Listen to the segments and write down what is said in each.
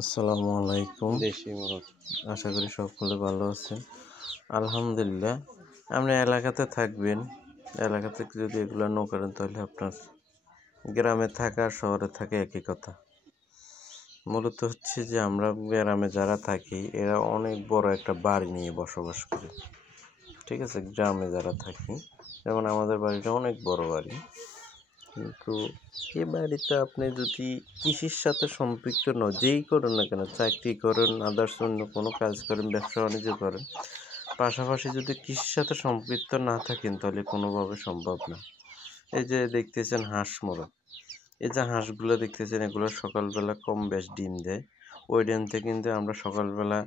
আসসালামু আলাইকুম। দেশি মুরগ। আশা করি সকলে ভালো আছেন। আলহামদুলিল্লাহ। আপনি এলাকাতে থাকবেন, এলাকাতে যদি এগুলো না করেন তাহলে আপনার গ্রামে থাকা আর শহরে থাকা একই কথা। মূলত হচ্ছে যে আমরা গ্রামে যারা থাকি এরা অনেক বড় একটা বাড়ি নিয়ে বসবাস করি, ঠিক আছে। গ্রামে যারা থাকি, যেমন আমাদের বাড়িটা অনেক বড় বাড়ি, কিন্তু এই বাড়িতে আপনি যদি কৃষির সাথে সম্পৃক্ত যেই করেন না কেন, চাকরি করেন, আদার্স অন্য কোনো কাজ করেন, ব্যবসা বাণিজ্য করেন, পাশাপাশি যদি কৃষির সাথে সম্পৃক্ত না থাকেন তাহলে কোনোভাবে সম্ভব না। এই যে দেখতেছেন হাঁস মোরগ, এই যে হাঁসগুলো দেখতেছেন, এগুলো সকালবেলা কম বেশ ডিম দেয়। ওই ডিমতে কিন্তু আমরা সকালবেলা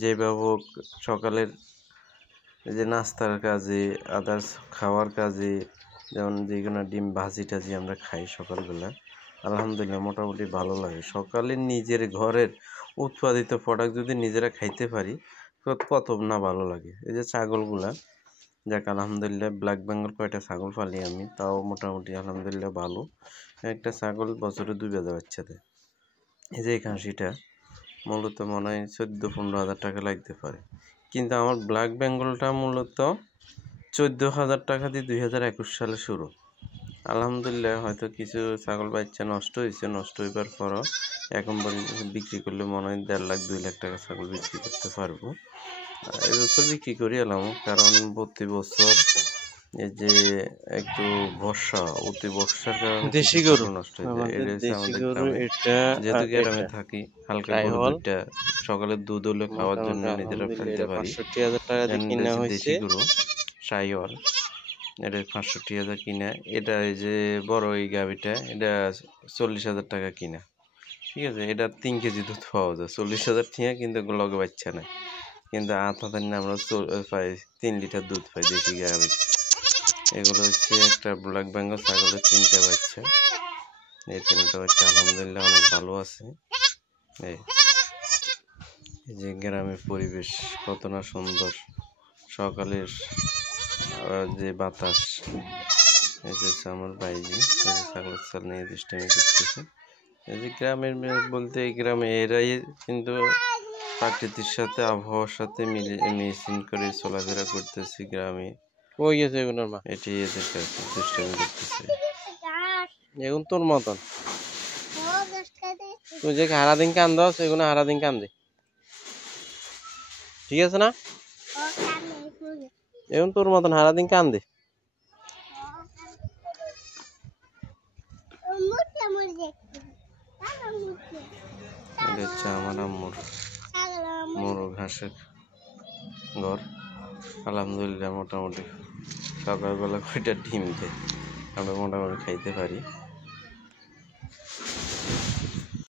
যেভাবে হোক সকালের যে নাস্তার কাজে, আদার্স খাওয়ার কাজে, যেমন যে কোনো ডিম ভাজি টাজি আমরা খাই সকালবেলা, আলহামদুলিল্লাহ মোটামুটি ভালো লাগে। সকালে নিজের ঘরের উৎপাদিত প্রোডাক্ট যদি নিজেরা খাইতে পারি কত না ভালো লাগে। এই যে ছাগলগুলা, যাক আলহামদুলিল্লাহ ব্ল্যাক বেঙ্গল কয়টা ছাগল পালি আমি, তাও মোটামুটি আলহামদুলিল্লাহ ভালো। একটা ছাগল বছরে 2 বাচ্চা দেয়। এই যে এই খাসিটা মূলত মনে হয় 14-15 হাজার টাকা লাগতে পারে, কিন্তু আমার ব্ল্যাক বেঙ্গলটা মূলত 14,000 টাকা দিয়ে 2021 সালে শুরু। আলহামদুলিল্লাহ হয়তো কিছু ছাগল বাচ্চা নষ্ট হয়েছে, নষ্ট হইবার পরও এখন বিক্রি করলে মনে হয় 1.5 লাখ 2 লাখ টাকা ছাগল বিক্রি করতে পারবো। এবছর বিক্রি করি এলাম, কারণ প্রতি বছর এই যে একটু বর্ষা, অতি বর্ষার কারণে দেশি গরু নষ্ট হয়ে যায়। এটা হচ্ছে আমাদের গ্রামে, এটা যেহেতু গ্রামে থাকি, হালকা গরু দুধটা সকালের দুধ হলে খাওয়ার জন্য নিজেরা ফেলতে পারি। 65,000 টাকা দিয়ে কিনা হয়েছে দেশি গরু শাহিওয়াল, এটা 65,000 কিনা। এটা এই যে বড় এই গাভিটা, এটা 40,000 টাকা কিনা, ঠিক আছে। এটা 3 কেজি দুধ পাওয়া যায় 40,000 টাকা, কিন্তু লগে বাচ্চা নাই, কিন্তু আতাদের আমরা পাই 3 লিটার দুধ পাই দেশি গাভি। এগুলো হচ্ছে একটা ব্ল্যাক বেঙ্গল ছাগলের 3টা বাচ্চা। এই 3টা বাচ্চা আলহামদুলিল্লাহ অনেক ভালো আছে। এই যে গ্রামের পরিবেশ কত না সুন্দর, সকালের যে বাতাস। এই যে আমার ভাইজি ছাগলের চাল নিয়ে দুষ্টামি করতেছে। এই যে গ্রামের বলতে এই গ্রামে এরাই কিন্তু প্রাকৃতির সাথে আবহাওয়ার সাথে মিশিং করে চলাফেরা করতেছি গ্রামে। ওই গেছে এগুলোর মা, এটি এদের কাছে দুষ্টামি করতেছে। এখন তোর মতন তুই যে হারাদিন কান্দ সেগুলো হারাদিন কান্দে, ঠিক আছে না? এখন তোর মতন হারাদিন কান্দে। এটা হচ্ছে আমার আম্মুর মোরগ হাঁসের ঘর। আলহামদুলিল্লাহ মোটামুটি সকালবেলা কয়টা ডিম দেয় আমরা মোটামুটি খাইতে পারি।